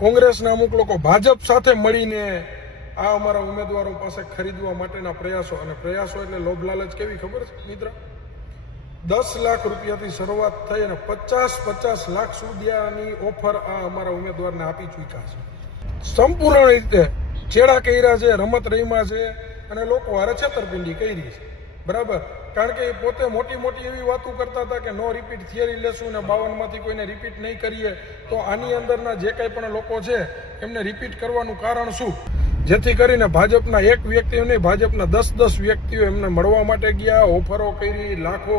કોંગ્રેસના અમુક લોકો ભાજપ સાથે મળીને આ અમારા ઉમેદવારો પાસે ખરીદવા માટેના પ્રયાસો, અને પ્રયાસો એટલે લોભ લાલચ કેવી ખબર છે મિત્ર? 10 લાખ રૂપિયાથી શરૂઆત થઈ અને 50 લાખ સુધીની ઓફર આ અમારા ઉમેદવારને આપી ચૂક્યા છે. સંપૂર્ણ રીતે ચેડા કર્યા છે, રમત રહીમાં છે અને લોકો હારે છેતરપિંડી કરી છે. બરાબર? કારણ કે એ પોતે મોટી મોટી એવી વાતો કરતા હતા કે નો રિપીટ થિયરી લેશું ને 52માંથી કોઈને રિપીટ નહીં કરીએ, તો આની અંદરના જે કંઈ પણ લોકો છે એમને રિપીટ કરવાનું કારણ શું? જેથી કરીને ભાજપના એક વ્યક્તિ નહીં, ભાજપના 10 વ્યક્તિઓ એમને મળવા માટે ગયા, ઓફરો કરી, લાખો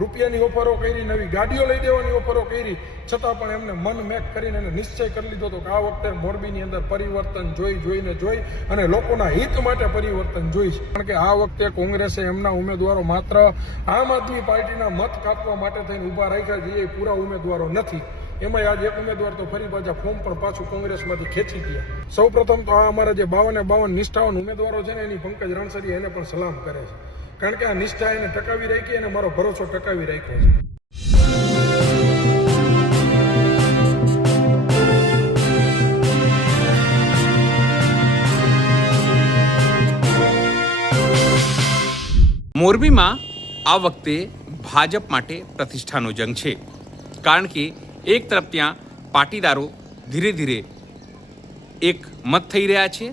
રૂપિયાની ઓફરો કરી, નવી ગાડીઓ લઈ દેવાની ઓફરો કરી, છતાં પણ એમને મન મેક કરીને નિશ્ચય કરી લીધો હતો કે આ વખતે મોરબીની અંદર પરિવર્તન જોઈ અને લોકોના હિત માટે પરિવર્તન જોઈ છે. કારણ કે આ વખતે કોંગ્રેસે એમના ઉમેદવારો માત્ર આમ આદમી પાર્ટીના મત કાપવા માટે થઈને ઊભા રાખ્યા છે. એ પૂરા ઉમેદવારો નથી. એમાં આજ એક ઉમેદવાર તો ફરી પાછા ફોર્મ પણ પાછું કોંગ્રેસમાંથી ખેંચી ગયા. સૌ પ્રથમ તો આ અમારા જે 52 નિષ્ઠાવાન ઉમેદવારો છે ને એની પંકજ રણછોડિયા એને પણ સલામ કરે છે. કારણ કે આ નિષ્ઠા એને ટકાવી રાખી અને મારો ભરોસો ટકાવી રાખ્યો છે. મોરબીમાં આ વખતે ભાજપ માટે પ્રતિષ્ઠાનો જંગ છે. કારણ કે એક તરફ ત્યાં પાટીદારો ધીરે ધીરે એક મત થઈ રહ્યા છે.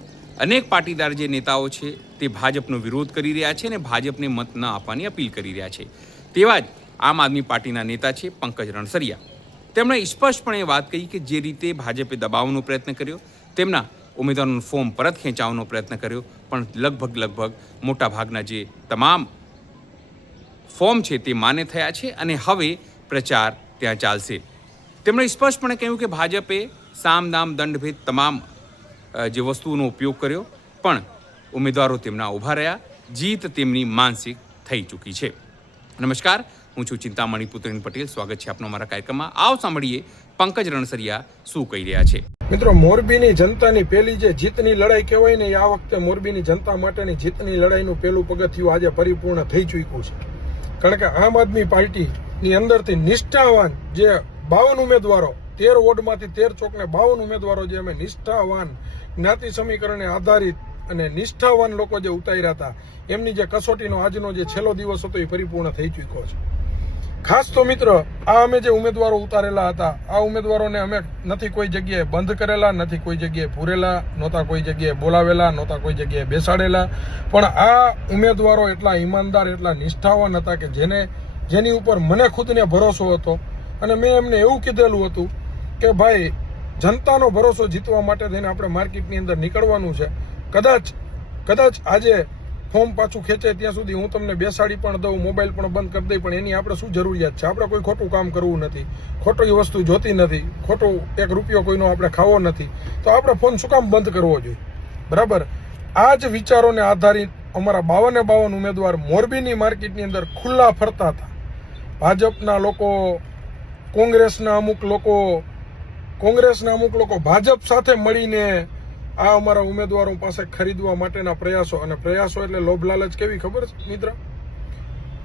અનેક પાટીદાર જે નેતાઓ છે તે ભાજપનો વિરોધ કરી રહ્યા છે અને ભાજપને મત ન આપવાની અપીલ કરી રહ્યા છે. તેવા જ આમ આદમી પાર્ટીના નેતા છે પંકજ રણછોડિયા. તેમણે સ્પષ્ટપણે વાત કહી કે જે રીતે ભાજપે દબાવવાનો પ્રયત્ન કર્યો, તેમના ઉમેદવારોનું ફોર્મ પરત ખેંચાવવાનો પ્રયત્ન કર્યો, પણ લગભગ મોટાભાગના જે તમામ ફોર્મ છે તે માન્ય થયા છે અને હવે પ્રચાર ત્યાં ચાલશે. તેમણે સ્પષ્ટપણે કહ્યું કે ભાજપે સામ દામ દંડભેદ તમામ જે વસ્તુઓનો ઉપયોગ કર્યો, પણ ઉમેદવારો તેમના ઊભા રહ્યા. જીત તેમની માનસિક થઈ ચૂકી છે. નમસ્કાર, હું છું ચિંતામણી પુત્રીન પટેલ. સ્વાગત છે આપનો અમારા કાર્યક્રમમાં. આવો સાંભળીએ પંકજ રણછોડિયા શું કહી રહ્યા છે. મિત્રો, મોરબીની જનતાની પહેલી જે જીતની લડાઈ કહેવાય ને, આ વખતે મોરબીની જનતા માટેની જીતની લડાઈનું પહેલું પગથિયું આજે પરિપૂર્ણ થઈ ચૂક્યું છે. કારણ કે આમ આદમી પાર્ટીની અંદરથી નિષ્ઠાવાન જે 52 ઉમેદવારો, 13 વોર્ડમાંથી 13 ચોકને 52 ઉમેદવારો જે અમે નિષ્ઠાવાન જ્ઞાતિ સમીકરણે આધારિત અને નિષ્ઠાવાન લોકો જે ઉતાર્યા હતા, એમની જે કસોટીનો આજનો જે છેલ્લો દિવસ હતો એ પરિપૂર્ણ થઈ ચૂક્યો છે. ખાસ તો મિત્ર, આ અમે જે ઉમેદવારો ઉતારેલા હતા, આ ઉમેદવારોને અમે નથી કોઈ જગ્યાએ બંધ કરેલા, નથી કોઈ જગ્યાએ પૂરેલા, નહોતા કોઈ જગ્યાએ બોલાવેલા, નહોતા કોઈ જગ્યાએ બેસાડેલા, પણ આ ઉમેદવારો એટલા ઈમાનદાર, એટલા નિષ્ઠાવાન હતા કે જેની ઉપર મને ખુદને ભરોસો હતો. અને મેં એમને એવું કીધેલું હતું કે ભાઈ, જનતાનો ભરોસો જીતવા માટે થઈને આપણે માર્કેટની અંદર નીકળવાનું છે. કદાચ આજે ફોર્મ પાછું ખેંચે ત્યાં સુધી હું તમને બેસાડી પણ દઉં, મોબાઈલ પણ બંધ કરી દઈ, પણ એની આપણે શું જરૂરિયાત છે? આપણે કોઈ ખોટું કામ કરવું નથી, ખોટી વસ્તુ જોતી નથી, ખોટો 1 રૂપિયો કોઈનો આપણે ખાવો નથી, તો આપણે ફોન શું કામ બંધ કરવો જોઈએ? બરાબર? આ જ વિચારોને આધારિત અમારા 52 ઉમેદવાર મોરબીની માર્કેટની અંદર ખુલ્લા ફરતા હતા. ભાજપના લોકો, કોંગ્રેસના અમુક લોકો ભાજપ સાથે મળીને આ અમારા ઉમેદવારો પાસે ખરીદવા માટેના પ્રયાસો, અને પ્રયાસો એટલે લોભ લાલચ કેવી ખબર છે મિત્ર?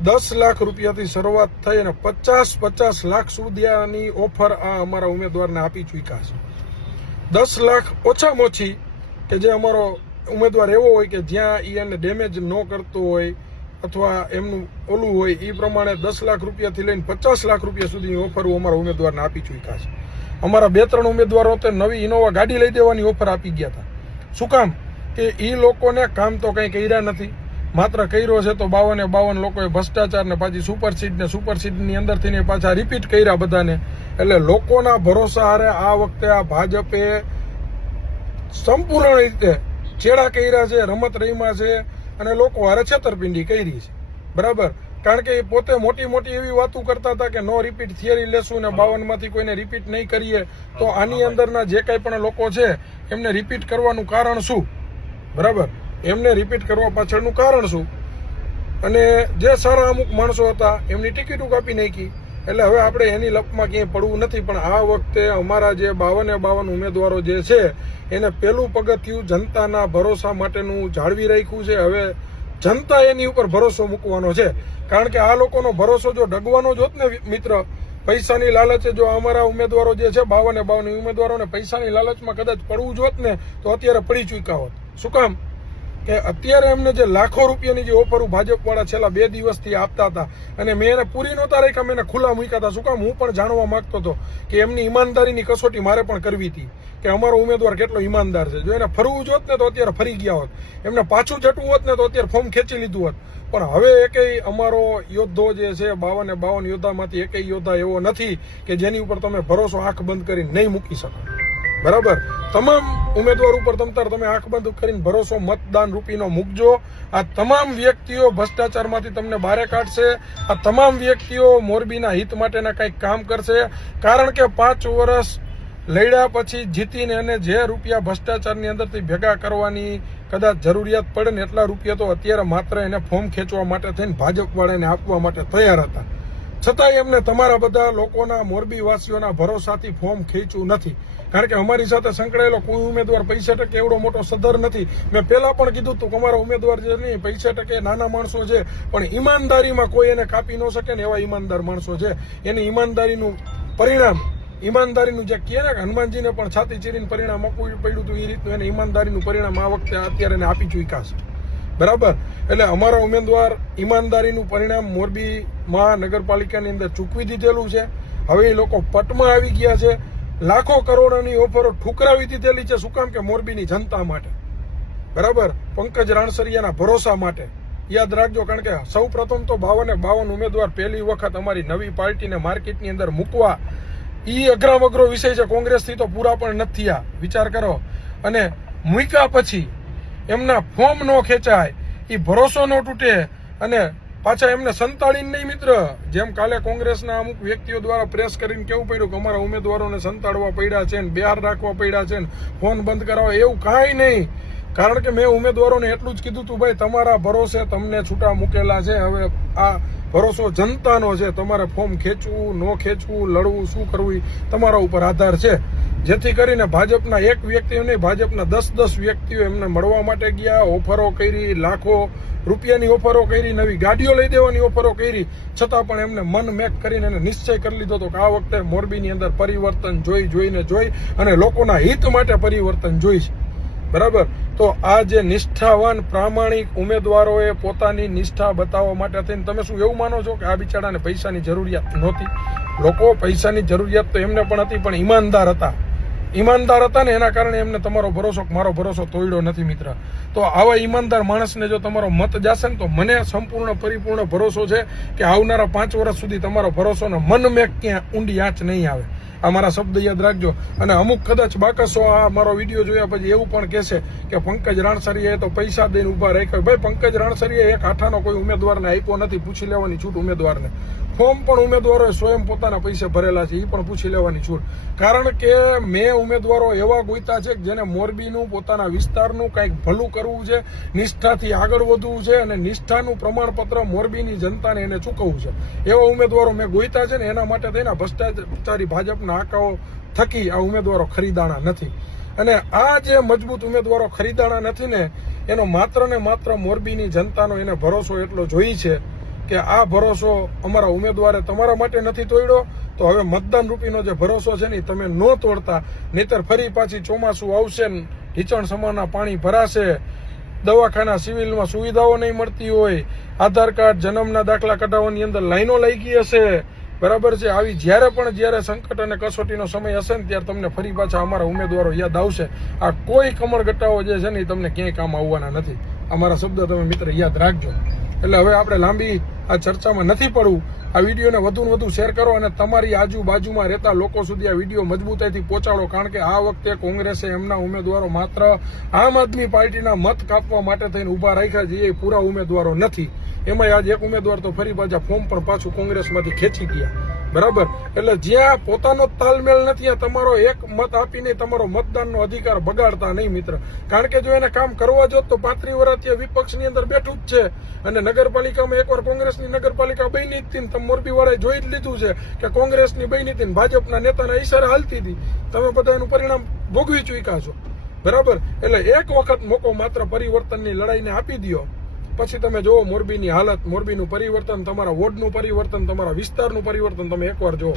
10 લાખ રૂપિયાથી શરૂઆત થઈ અને 50 લાખ સુધીની ઓફર આ અમારા ઉમેદવારને આપી ચૂક્યા છે. 10 લાખ ઓછામાં ઓછી કે જે અમારો ઉમેદવાર એવો હોય કે જ્યાં એને ડેમેજ ન કરતો હોય અથવા એમનું ઓલું હોય, એ પ્રમાણે 10 લાખ રૂપિયાથી લઈને 50 લાખ રૂપિયા સુધીની ઓફરો અમારા ઉમેદવારને આપી ચૂક્યા છે. અમારા 2-3 ઉમેદવારો તે નવી ઇનોવા ગાડી લઈ દેવાની ઓફર આપી ગયા હતા. શું કામ? કે એ લોકોને કામ તો કંઈ કર્યા નથી, માત્ર કર્યો છે તો 52 લોકોએ ભ્રષ્ટાચાર ને પાછી સુપરસીડની અંદરથી પાછા રિપીટ કર્યા બધાને. એટલે લોકોના ભરોસા હારે આ વખતે આ ભાજપે સંપૂર્ણ રીતે ચેડા કર્યા છે, રમત રહીમાં છે અને લોકો હારે છેતરપિંડી કરી છે. બરાબર? કારણ કે એ પોતે મોટી એવી વાતો કરતા હતા કે નો રિપીટ થિયરી લેશું ને 52માંથી કોઈને રિપીટ નહીં કરીએ, તો આની અંદરના જે કંઈ પણ લોકો છે એમને રિપીટ કરવાનું કારણ શું? બરાબર? એમને રિપીટ કરવા પાછળનું કારણ શું? અને જે સારા અમુક માણસો હતા એમની ટિકિટો કાપી નાખી. એટલે હવે આપણે એની લપમાં ક્યાંય પડવું નથી. પણ આ વખતે અમારા જે 52 ઉમેદવારો જે છે એને પહેલું પગથિયું જનતાના ભરોસા માટેનું જાળવી રાખ્યું છે. હવે જનતા એની ઉપર ભરોસો મૂકવાનો છે. કારણ કે આ લોકોનો ભરોસો જો ડગવાનો જ હોત ને મિત્ર, પૈસાની લાલચે જો અમારા ઉમેદવારો જે છે 52 ઉમેદવારોને પૈસાની લાલચમાં કદાચ પડવું જોત ને તો અત્યારે પડી ચૂક્યા હોત. શું કામ? કે અત્યારે એમને જે લાખો રૂપિયાની જે ઓફરો ભાજપ વાળા છેલ્લા 2 દિવસથી આપતા હતા અને મેં એને પૂરી નહોતા રાખ્યા, મેં એને ખુલ્લા મૂક્યા હતા. શું કામ? હું પણ જાણવા માંગતો હતો કે એમની ઈમાનદારીની કસોટી મારે પણ કરવી હતી કે અમારો ઉમેદવાર કેટલો ઈમાનદાર છે. જો એને ફરવું જોત ને તો અત્યારે ફરી ગયા હોત, એમને પાછું જટવું હોત ને તો અત્યારે ફોર્મ ખેંચી લીધું હોત. પણ હવે એકેય અમારો યોદ્ધો જે છે 52 યોદ્ધામાંથી એકેય યોદ્ધા એવો નથી કે જેની ઉપર તમે ભરોસો આંખ બંધ કરીને નહીં મૂકી શકો. બરાબર? તમામ ઉમેદવાર ઉપર તમે આંખ બંધ કરીને ભરોસો મતદાન રૂપીનો મૂકજો. આ તમામ વ્યક્તિઓ ભ્રષ્ટાચારમાંથી તમને બહાર કાઢશે. આ તમામ વ્યક્તિઓ મોરબીના હિત માટેના કંઈક કામ કરશે. કારણ કે 5 વર્ષ લડ્યા પછી જીતીને અને જે રૂપિયા ભ્રષ્ટાચારની અંદરથી ભેગા કરવાની કદાચ જરૂરિયાત પડે ને એટલા રૂપિયા તો અત્યારે માત્ર એને ફોર્મ ખેંચવા માટે થઈને ભાજપ વાળાને આપવા માટે તૈયાર હતા. છતાંય એમને તમારા બધા લોકોના મોરબી વાસીઓના ભરોસાથી ફોર્મ ખેંચ્યું નથી. કારણ કે અમારી સાથે સંકળાયેલો કોઈ ઉમેદવાર 65% એવડો મોટો સદર નથી. મેં પહેલા પણ કીધું હતું કે અમારા ઉમેદવાર જે નહીં 65% નાના માણસો છે, પણ ઈમાનદારીમાં કોઈ એને કાપી ન શકે ને એવા ઈમાનદાર માણસો છે. એની ઈમાનદારીનું પરિણામ, ઈમાનદારીનું જે કહે ને કે હનુમાનજીને પણ છાતી ચીરીને પરિણામ આપવું પડ્યું હતું, એ રીતનું એને ઈમાનદારીનું પરિણામ આ વખતે અત્યારે એને આપી ચૂક્યા છે. બરાબર? એટલે અમારા ઉમેદવાર ઈમાનદારીનું પરિણામ મોરબી મહાનગરપાલિકાની અંદર ચૂકવી દીધેલું છે. હવે એ લોકો પટમાં આવી ગયા છે. લાખો કરોડોની ઓફરો ઠુકરાવી દીધેલી છે. શું કામ? કે મોરબીની જનતા માટે. બરાબર? પંકજ રાણસરિયાના ભરોસા માટે. યાદ રાખજો, કારણ કે સૌ પ્રથમ તો 52 ઉમેદવાર પહેલી વખત અમારી નવી પાર્ટીને માર્કેટની અંદર મૂકવા ઈ અઘરામઘરો વિષય છે. કોંગ્રેસથી તો પૂરા પણ નથી થયા. વિચાર કરો. અને મૂક્યા પછી એમના ફોર્મ ન ખેંચાય, એ ભરોસો ન તૂટે અને પાછા એમને સંતાડીને નહીં મિત્ર. જેમ કાલે કોંગ્રેસના અમુક વ્યક્તિઓ દ્વારા પ્રેસ કરીને કેવું પડ્યું કે અમારા ઉમેદવારોને સંતાડવા પડ્યા છે ને બહાર રાખવા પડ્યા છે ને ફોન બંધ કરાવવા, એવું કાંઈ નહીં. કારણ કે મેં ઉમેદવારોને એટલું જ કીધું હતું, ભાઈ તમારા ભરોસે તમને છૂટા મૂકેલા છે. હવે આ ભરોસો જનતાનો છે. તમારે ફોર્મ ખેંચવું ન ખેંચવું, લડવું, શું કરવું તમારા ઉપર આધાર છે. જેથી કરીને ભાજપના એક વ્યક્તિ નહીં, ભાજપના 10 વ્યક્તિઓ એમને મળવા માટે ગયા, ઓફરો કરી, લાખો રૂપિયાની ઓફરો કરી, નવી ગાડીઓ લઈ દેવાની ઓફરો કરી, છતાં પણ એમને મન મેક કરીને એને નિશ્ચય કરી લીધો હતો કે આ વખતે મોરબીની અંદર પરિવર્તન જોઈ અને લોકોના હિત માટે પરિવર્તન જોઈ છે. બરાબર? તો આ જે નિષ્ઠાવાન પ્રામાણિક ઉમેદવારોએ પોતાની નિષ્ઠા બતાવવા માટે થઈને, તમે શું એવું માનો છો કે આ બિચારાને પૈસાની જરૂરિયાત નહોતી? લોકો પૈસાની જરૂરિયાત તો એમને પણ હતી, પણ ઈમાનદાર હતા ને એના કારણે એમને તમારો ભરોસો, મારો ભરોસો તોડ્યો નથી મિત્ર. તો આવા ઈમાનદાર માણસને જો તમારો મત જશે ને તો મને સંપૂર્ણ પરિપૂર્ણ ભરોસો છે કે આવનારા 5 વર્ષ સુધી તમારો ભરોસોનો મન મેં ક્યાં ઊંડી આંચ નહીં આવે. આ મારા શબ્દ યાદ રાખજો. અને અમુક કદાચ બાકસો આ મારો વિડીયો જોયા પછી એવું પણ કહેશે કે પંકજ રાણસરિયાએ તો પૈસા દઈને ઉભા રાખ્યા. ભાઈ, પંકજ રાણસરિયાએ એક આઠાનો કોઈ ઉમેદવારને આપ્યો નથી. પૂછી લેવાની છૂટ ઉમેદવારને. ફોર્મ પણ ઉમેદવારોએ સ્વયં પોતાના પૈસે ભરેલા છે, એ પણ પૂછી લેવાની છૂટ. કારણ કે મેં ઉમેદવારો એવા ગોઈતા છે જેને મોરબીનું, પોતાના વિસ્તારનું કંઈક ભલું કરવું છે, નિષ્ઠાથી આગળ વધવું છે અને નિષ્ઠાનું પ્રમાણપત્ર મોરબીની જનતાને એને ચૂકવવું છે. એવા ઉમેદવારો મેં ગોઈતા છે ને એના માટે થઈને ભ્રષ્ટાચારી ભાજપના આંકાઓ થકી આ ઉમેદવારો ખરીદાણા નથી. અને આ જે મજબૂત ઉમેદવારો ખરીદાણા નથી ને એનો માત્ર ને માત્ર મોરબીની જનતાનો એને ભરોસો એટલો જોઈ છે કે આ ભરોસો અમારા ઉમેદવારે તમારા માટે નથી તોડ્યો. તો હવે મતદાન રૂપીનો જે ભરોસો છે ને તમે ન તોડતા, નહીતર ફરી પાછી ચોમાસું આવશે ને ઢીચણ સમાના પાણી ભરાશે, દવાખાના સિવિલમાં સુવિધાઓ નહીં મળતી હોય, આધાર કાર્ડ, જન્મના દાખલા કઢાવવાની અંદર લાઈનો લાગી હશે. બરાબર છે? આવી જ્યારે સંકટ અને કસોટીનો સમય હશે ને ત્યારે તમને ફરી પાછા અમારા ઉમેદવારો યાદ આવશે. આ કોઈ કમળગટ્ટાઓ જે છે ને તમને ક્યાંય કામ આવવાના નથી. અમારા શબ્દ તમે મિત્ર યાદ રાખજો. એટલે હવે આપણે લાંબી આ ચર્ચામાં નથી પડવું. આ વિડીયોને વધુ શેર કરો અને તમારી આજુબાજુમાં રહેતા લોકો સુધી આ વિડીયો મજબૂતાઈથી પહોંચાડો. કારણ કે આ વખતે કોંગ્રેસે એમના ઉમેદવારો માત્ર આમ આદમી પાર્ટીના મત કાપવા માટે થઈને ઉભા રાખ્યા છે. એ પૂરા ઉમેદવારો નથી. એમાં આજે એક ઉમેદવાર તો ફરી પાછા ફોર્મ પણ પાછું કોંગ્રેસમાંથી ખેંચી ગયા. બરાબર? એટલે જ્યાં પોતાનો તાલમેલ નથી, તમારો એક મત આપીને તમારો મતદાનનો અધિકાર બગાડતા નહીં મિત્ર. કારણ કે જો એને કામ કરવા જોત તો 35 વર્ષથી વિપક્ષની અંદર બેઠું જ છે. અને નગરપાલિકામાં એકવાર કોંગ્રેસની નગરપાલિકા બની હતી ને તમે મોરબી વાળાએ જોઈ જ લીધું છે કે કોંગ્રેસની બની હતી ભાજપના નેતાના ઈશારે હાલતી હતી. તમે બધા એનું પરિણામ ભોગવી ચૂક્યા છો. બરાબર? એટલે એક વખત મોકો માત્ર પરિવર્તનની લડાઈને આપી દો. પછી તમે જુઓ મોરબીની હાલત, મોરબીનું પરિવર્તન, તમારા વોર્ડનું પરિવર્તન, તમારા વિસ્તારનું પરિવર્તન તમે એકવાર જુઓ.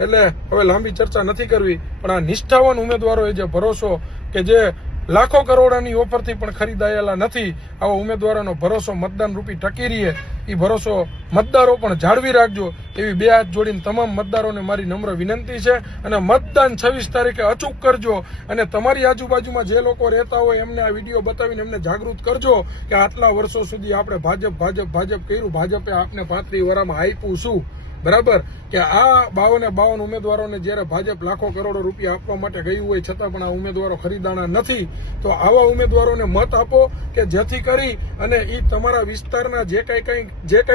એટલે હવે લાંબી ચર્ચા નથી કરવી, પણ આ નિષ્ઠાવાન ઉમેદવારોએ જે ભરોસો કે જે લાખો કરોડોની ઓફરથી પણ ખરીદાયેલા નથી, આવા ઉમેદવારોનો ભરોસો મતદાન રૂપી ટકી રહીએ એ ભરોસો મતદારો પણ જાળવી રાખજો એવી બે હાથ જોડીને તમામ મતદારોને મારી નમ્ર વિનંતી છે. અને મતદાન 26 તારીખે અચૂક કરજો અને તમારી આજુબાજુમાં જે લોકો રહેતા હોય એમને આ વિડીયો બતાવીને એમને જાગૃત કરજો કે આટલા વર્ષો સુધી આપણે ભાજપ કર્યું, ભાજપે આપને 35 વર્ષમાં આપ્યું શું, બરાબર? કે આ 52 ઉમેદવારોને જ્યારે ભાજપ લાખો કરોડો રૂપિયા આપવા માટે ગયું હોય છતાં પણ આ ઉમેદવારો ખરીદાણા નથી. તો આવા ઉમેદવારોને મત આપો કે જેથી કરી અને એ તમારા વિસ્તારના જે કાંઈ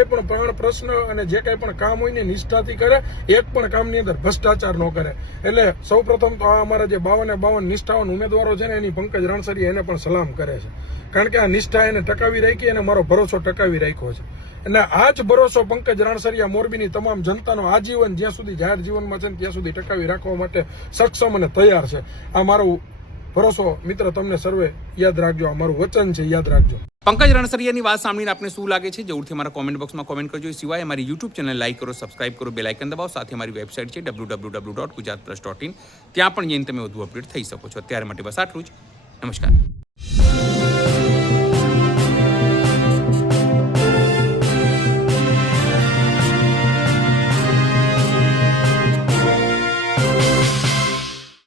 પણ પ્રાણ પ્રશ્ન અને જે કાંઈ પણ કામ હોય ને નિષ્ઠાથી કરે, એક પણ કામની અંદર ભ્રષ્ટાચાર ન કરે. એટલે સૌપ્રથમ તો આ અમારા જે 52 નિષ્ઠાવાન ઉમેદવારો છે ને એની પંકજ રણસરિયા એને પણ સલામ કરે છે, કારણ કે આ નિષ્ઠા એને ટકાવી રાખી અને મારો ભરોસો ટકાવી રાખ્યો છે. અને આ જ ભરોસો પંકજ રણસરિયા મોરબીની તમામ જનતાનો આજીવન જ્યાં સુધી જાહેર જીવનમાં છે ત્યાં સુધી ટકાવી રાખવા માટે સક્ષમ અને તૈયાર છે. આ મારો ભરોસો મિત્ર તમને સર્વે યાદ રાખજો, આ મારું વચન છે, યાદ રાખજો. પંકજ રણસરિયાની વાત સાંભળીને આપને શું લાગે છે જરૂરથી અમારા કોમેન્ટ બોક્સમાં કોમેન્ટ કરજો. એ સિવાય અમારી યુટ્યુબ ચેનલ લાઈક કરો, સબસ્ક્રાઇબ કરો, બેલ આઇકન દબાવો. સાથે અમારી વેબસાઇટ છે www.gujaratplus.in, ત્યાં પણ જઈને તમે વધુ અપડેટ થઈ શકો છો. અત્યારે માટે બસ આટલું જ. નમસ્કાર.